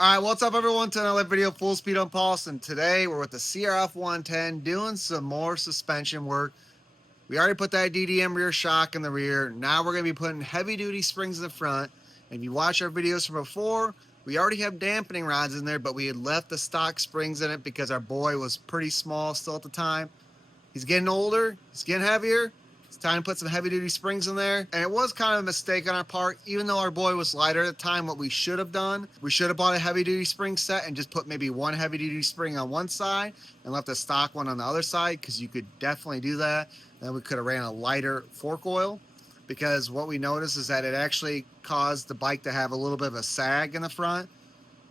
All right, what's up, everyone? To another video, Full Speed on Pulse, and today we're with the Crf110 doing some more suspension work. We already put that DDM rear shock in the rear. Now we're going to be putting heavy-duty springs in the front. And if you watch our videos from before, we already have dampening rods in there, but we had left the stock springs in it because our boy was pretty small still at the time. He's getting older, he's getting heavier. It's time to put some heavy-duty springs in there. And it was kind of a mistake on our part. Even though our boy was lighter at the time, what we should have done, we should have bought a heavy-duty spring set and just put maybe one heavy-duty spring on one side and left a stock one on the other side, because you could definitely do that. Then we could have ran a lighter fork oil, because what we noticed is that it actually caused the bike to have a little bit of a sag in the front.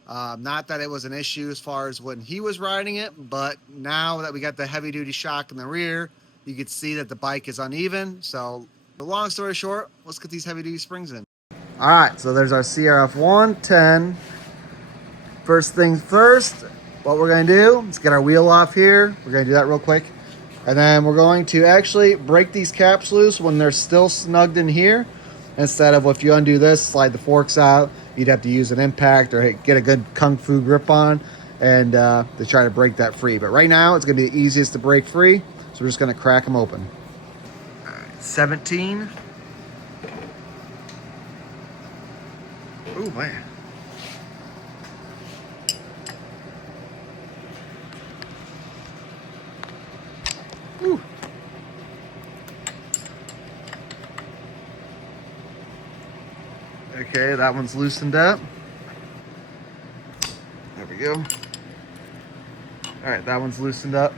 Not that it was an issue as far as when he was riding it, but now that we got the heavy-duty shock in the rear, you can see that the bike is uneven. So the long story short, let's get these heavy-duty springs in. All right, so there's our Crf110. First things first, what we're gonna do is get our wheel off here. We're gonna do that real quick. And then we're going to actually break these caps loose when they're still snugged in here. Instead of, if you undo this, slide the forks out, you'd have to use an impact or get a good kung fu grip on and to try to break that free. But right now, it's gonna be the easiest to break free. So we're just gonna crack them open. All right, 17. Oh man. Whew. Okay, that one's loosened up. There we go. All right, that one's loosened up.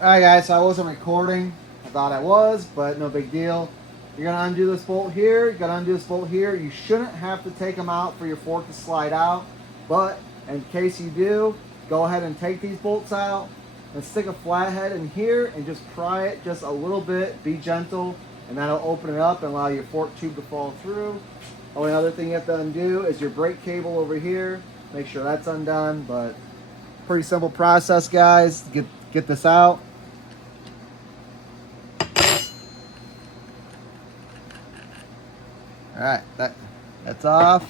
All right, guys, so I wasn't recording. I thought I was, but no big deal. You're gonna undo this bolt here. You're gonna undo this bolt here. You shouldn't have to take them out for your fork to slide out, but in case you do, go ahead and take these bolts out and stick a flathead in here and just pry it just a little bit. Be gentle, and that'll open it up and allow your fork tube to fall through. Only other thing you have to undo is your brake cable over here. Make sure that's undone, but pretty simple process, guys. Get this out. All right, that's off.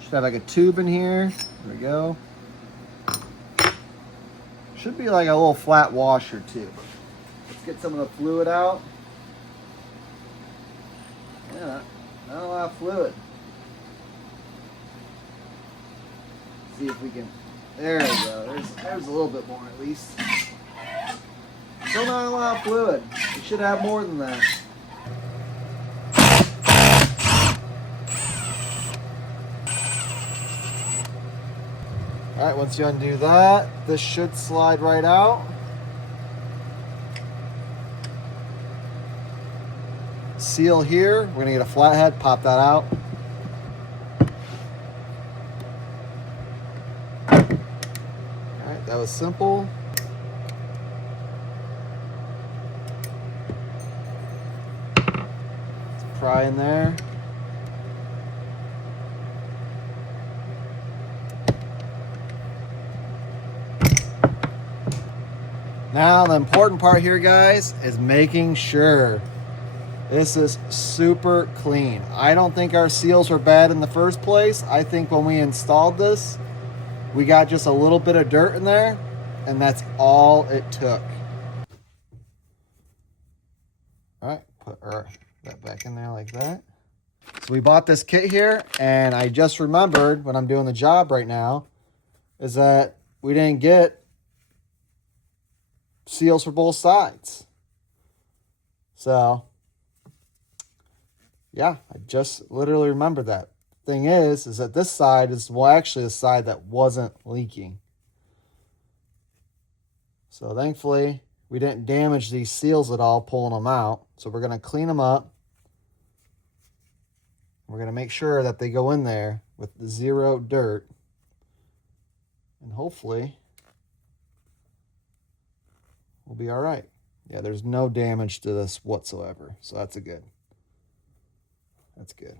Should have like a tube in here. There we go. Should be like a little flat washer too. Let's get some of the fluid out. Yeah, not a lot of fluid. See if we can. There we go. There's a little bit more at least. Still not a lot of fluid. We should have more than that. All right, once you undo that, this should slide right out. Seal here. We're gonna get a flathead, pop that out. All right, that was simple. Let's pry in there. Now, the important part here, guys, is making sure this is super clean. I don't think our seals were bad in the first place. I think when we installed this, we got just a little bit of dirt in there, and that's all it took. All right, put that back in there like that. So we bought this kit here, and I just remembered when I'm doing the job right now is that we didn't get seals for both sides. So yeah, I just literally remembered that. Thing is that this side is, well, actually the side that wasn't leaking. So thankfully we didn't damage these seals at all pulling them out. So we're going to clean them up. We're going to make sure that they go in there with zero dirt, and hopefully we'll be all right. Yeah, there's no damage to this whatsoever. So that's good. That's good.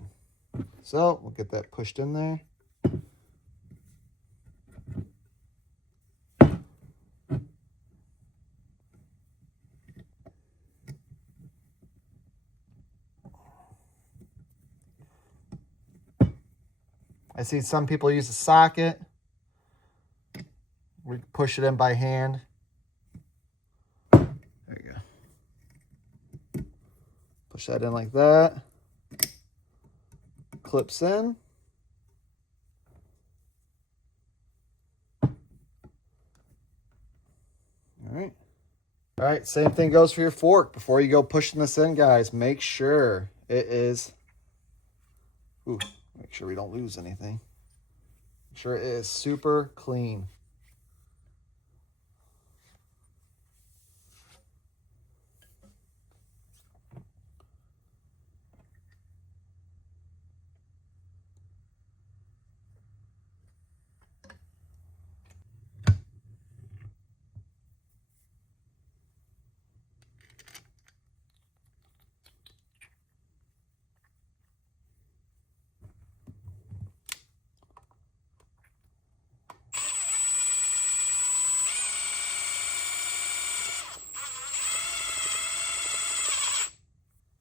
So we'll get that pushed in there. I see some people use a socket. We push it in by hand. There you go. Push that in like that. Clips in. All right. All right, same thing goes for your fork. Before you go pushing this in, guys, make sure it is, make sure we don't lose anything. Make sure it is super clean.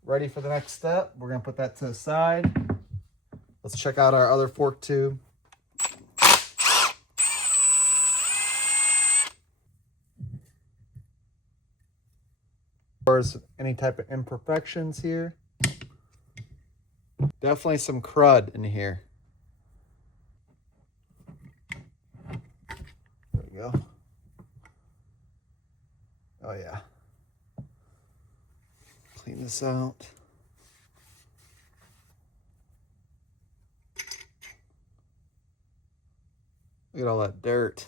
Ready for the next step. We're going to put that to the side. Let's check out our other fork tube. There's any type of imperfections here. Definitely some crud in here. There we go. Oh yeah. Clean this out. Look at all that dirt.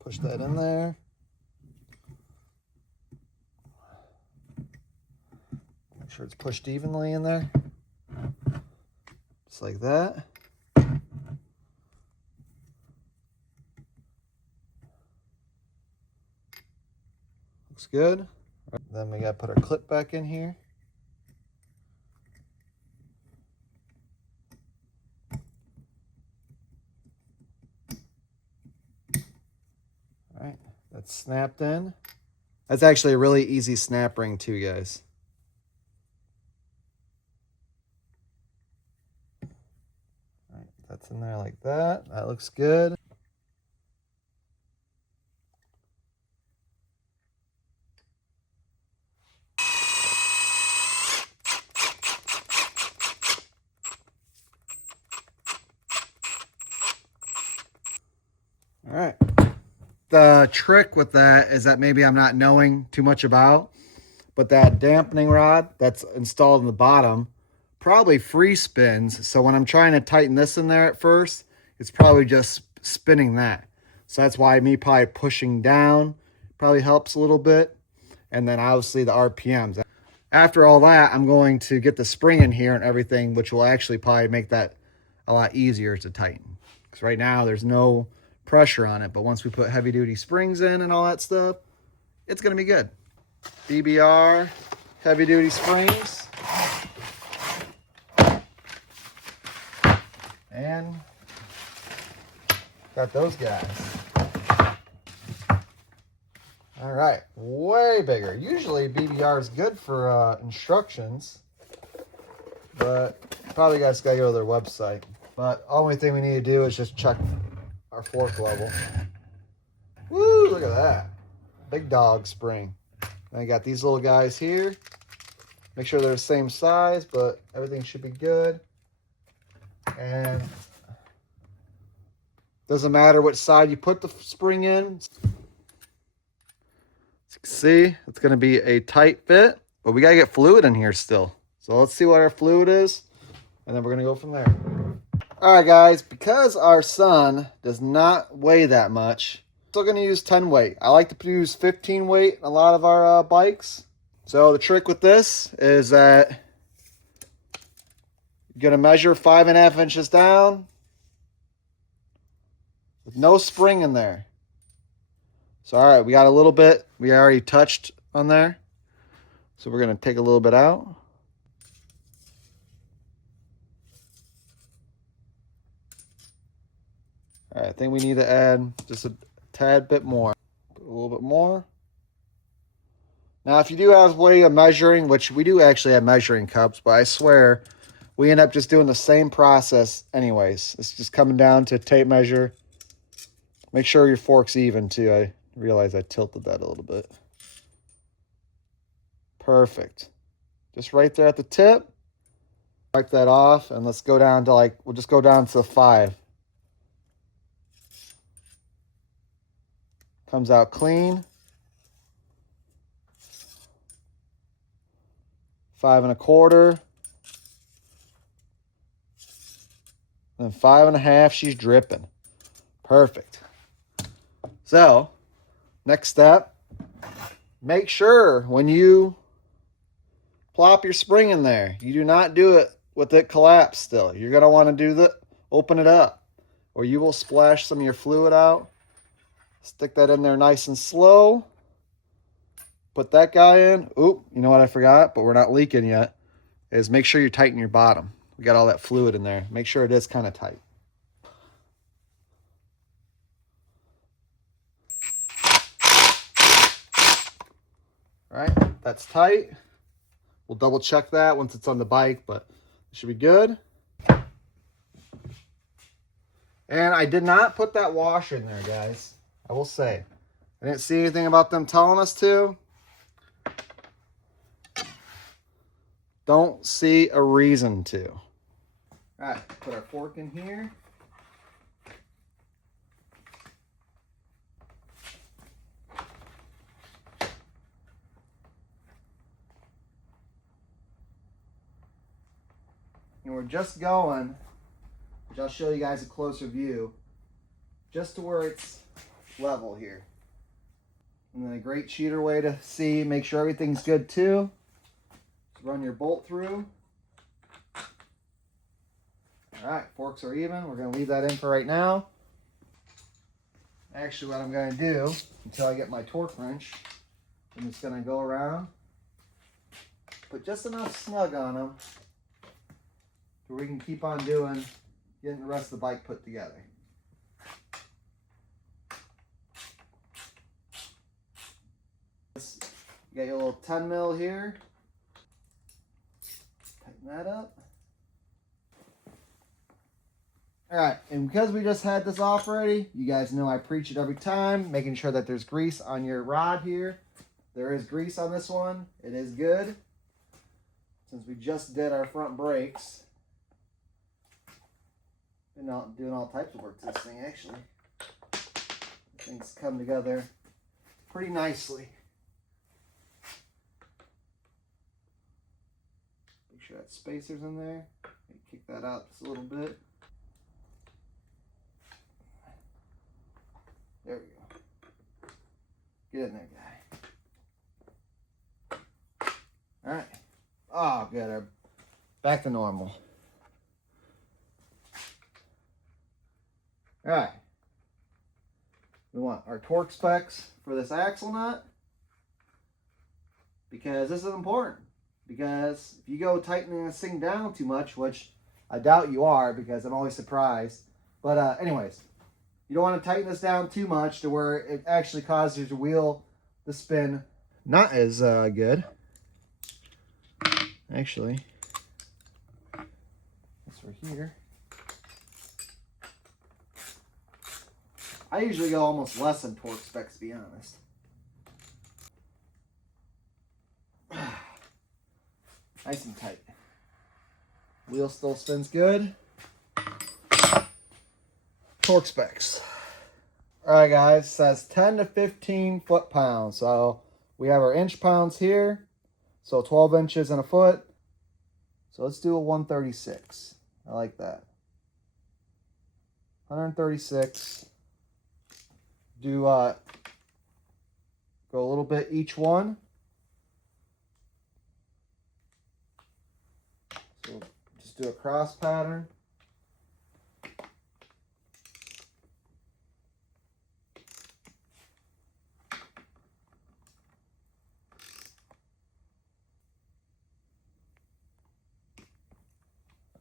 Push that in there. Make sure it's pushed evenly in there. Just like that. Looks good. Then we got to put our clip back in here. All right, that's snapped in. That's actually a really easy snap ring too, guys. All right, that's in there like that. That looks good. All right. The trick with that is that maybe I'm not knowing too much about, but that dampening rod that's installed in the bottom probably free spins. So when I'm trying to tighten this in there at first, it's probably just spinning that. So that's why me probably pushing down probably helps a little bit. And then obviously the RPMs. After all that, I'm going to get the spring in here and everything, which will actually probably make that a lot easier to tighten. Because right now there's no pressure on it, but once we put heavy duty springs in and all that stuff, it's going to be good. BBR heavy duty springs, and got those guys. All right, way bigger. Usually BBR is good for instructions, but probably guys gotta go to their website. But only thing we need to do is just check our fork level. Woo, look at that. Big dog spring. And I got these little guys here. Make sure they're the same size, but everything should be good. And doesn't matter which side you put the spring in. As you can see, it's going to be a tight fit, but we got to get fluid in here still. So let's see what our fluid is, and then we're going to go from there. All right, guys, because our son does not weigh that much, I'm still going to use 10 weight. I like to use 15 weight in a lot of our bikes. So the trick with this is that you're going to measure 5.5 inches down with no spring in there. So, all right, we got a little bit. We already touched on there. So we're going to take a little bit out. All right, I think we need to add just a tad bit more. Put a little bit more. Now, if you do have a way of measuring, which we do actually have measuring cups, but I swear we end up just doing the same process anyways. It's just coming down to tape measure. Make sure your fork's even too. I realize I tilted that a little bit. Perfect. Just right there at the tip. Mark that off, and let's go down to we'll just go down to 5. Comes out clean. 5 1/4. Then 5 1/2. She's dripping. Perfect. So, next step, make sure when you plop your spring in there, you do not do it with it collapsed still. You're going to want to open it up, or you will splash some of your fluid out. Stick that in there nice and slow. Put that guy in. Oop, you know what I forgot, but we're not leaking yet, is make sure you tighten your bottom. We got all that fluid in there. Make sure it is kind of tight. All right, that's tight. We'll double check that once it's on the bike, but it should be good. And I did not put that washer in there, guys. I will say. I didn't see anything about them telling us to. Don't see a reason to. All right, put our fork in here. And we're just going, which I'll show you guys a closer view, just to where it's level here. And then a great cheater way to see, make sure everything's good too. Just run your bolt through. All right, forks are even. We're going to leave that in for right now. Actually, what I'm going to do, until I get my torque wrench, I'm just going to go around, put just enough snug on them so we can keep on getting the rest of the bike put together. You got your little 10 mil here. Tighten that up. All right, and because we just had this off already, you guys know I preach it every time, making sure that there's grease on your rod here. There is grease on this one. It is good. Since we just did our front brakes. And not doing all types of work to this thing, actually. Things come together pretty nicely. Make sure that spacer's in there. Kick that out just a little bit. There we go. Get in there, guy. All right. Oh, good. Back to normal. All right. We want our torque specs for this axle nut, because this is important. Because if you go tightening this thing down too much, which I doubt you are, because I'm always surprised. But anyways, you don't want to tighten this down too much to where it actually causes your wheel to spin not as good. Actually, this right here. I usually go almost less than torque specs, to be honest. Nice and tight. Wheel still spins good. Torque specs. All right, guys, it says 10 to 15 foot-pounds. So we have our inch pounds here. So 12 inches in a foot. So let's do a 136. I like that. 136. Do go a little bit each one. So just do a cross pattern.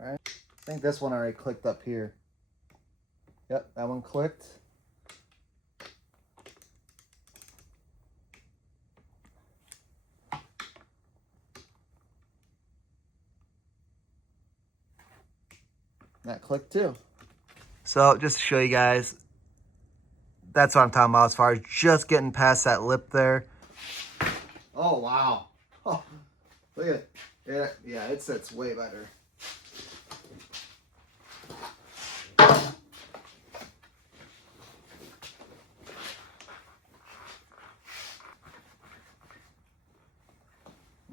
All right. I think this one already clicked up here. Yep, that one clicked. That clicked too. So just to show you guys, that's what I'm talking about as far as just getting past that lip there. Oh, wow. Oh, look at it. Yeah, it sits way better.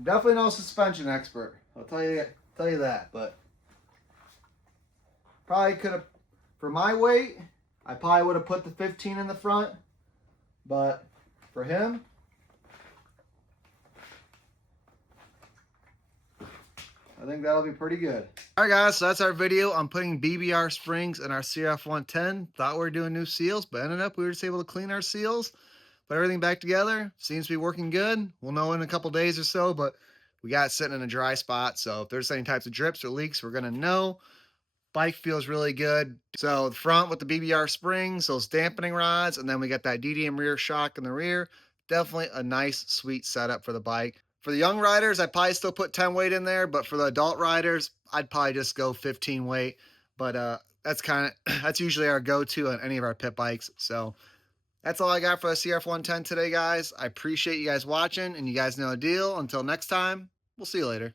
Definitely no suspension expert. I'll tell you that, but probably could have, for my weight, I probably would have put the 15 in the front, but for him, I think that'll be pretty good. All right, guys, so that's our video on putting BBR springs in our Crf110. Thought we were doing new seals, but ended up we were just able to clean our seals, put everything back together. Seems to be working good. We'll know in a couple days or so, but we got it sitting in a dry spot. So if there's any types of drips or leaks, we're going to know. Bike feels really good. So the front with the BBR springs, those dampening rods, and then we got that DDM rear shock in the rear. Definitely a nice, sweet setup for the bike. For the young riders, I'd probably still put 10 weight in there, but for the adult riders, I'd probably just go 15 weight. But that's usually our go-to on any of our pit bikes. So that's all I got for the Crf110 today, guys. I appreciate you guys watching, and you guys know the deal. Until next time, we'll see you later.